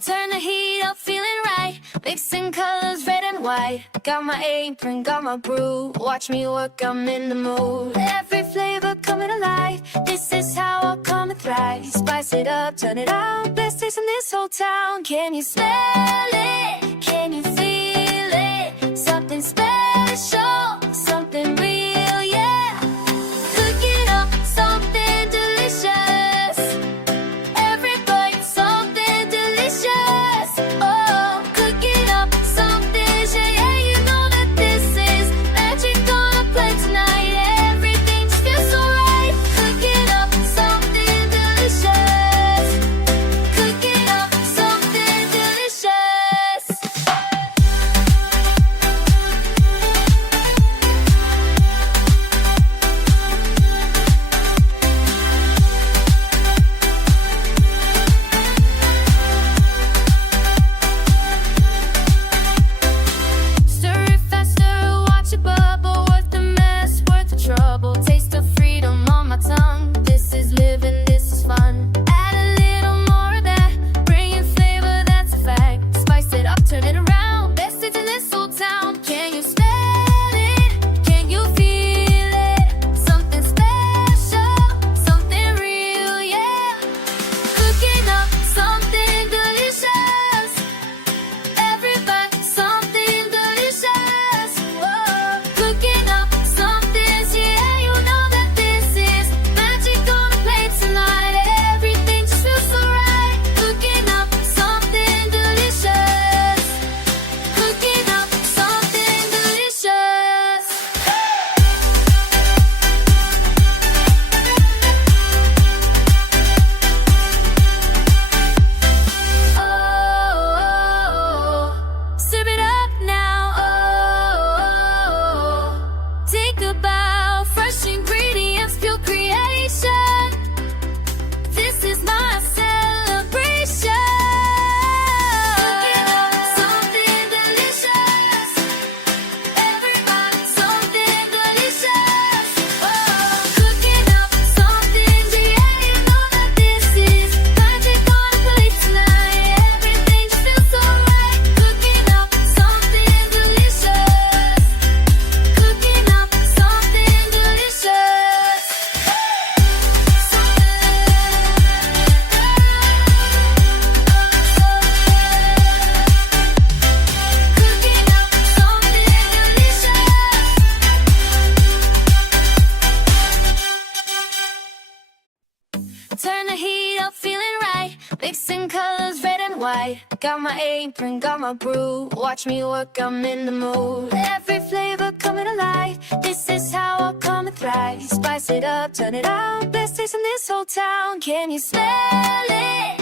Turn the heat up, feeling right. Mixing colors, red and white. Got my apron, got my brew. Watch me work, I'm in the mood. Every flavor coming alive. This is how I come and thrive. Spice it up, turn it out. Best taste in this whole town. Can you smell it? Can you feel it? Something special, something real, yeah. Cooking up something delicious. Every bite, something delicious. Oh, cooking up something, yeah, you know that this is magic on a plate tonight. Everything just feels so right. Cooking up something delicious. Cooking up something delicious. Stir it faster, watch it bubble. Worth the mess, worth the trouble. Taste of freedom on my tongue. This is living, this is fun. Add a little more of that, bring in flavor, that's a fact. Spice it up, turn it around. Best it's in this whole town. Can you smell it? Can you feel it? Something special, something real, yeah. Cooking up something delicious. Every bite, something delicious. Whoa. Cooking up something, yeah, you know that this is magic on a plate tonight. Everything just feels so right. Cooking up something delicious. Cooking up something delicious. Oh, serve it up now. Oh, take a bow. Fresh ingredients, pure creation. This is my celebration. Cooking up something delicious. Everybody, something delicious. Oh, cooking up something, yeah, you know that this is magic on a plate tonight. Everything just feels so right. Cooking up something delicious. Cooking up something delicious. Cooking up something delicious. Turn the heat up, feeling right. Mixing colors, red and white. Got my apron, got my brew. Watch me work, I'm in the mood. Every flavor coming alive. This is how I come and thrive. Spice it up, turn it out. Best taste in this whole town. Can you smell it?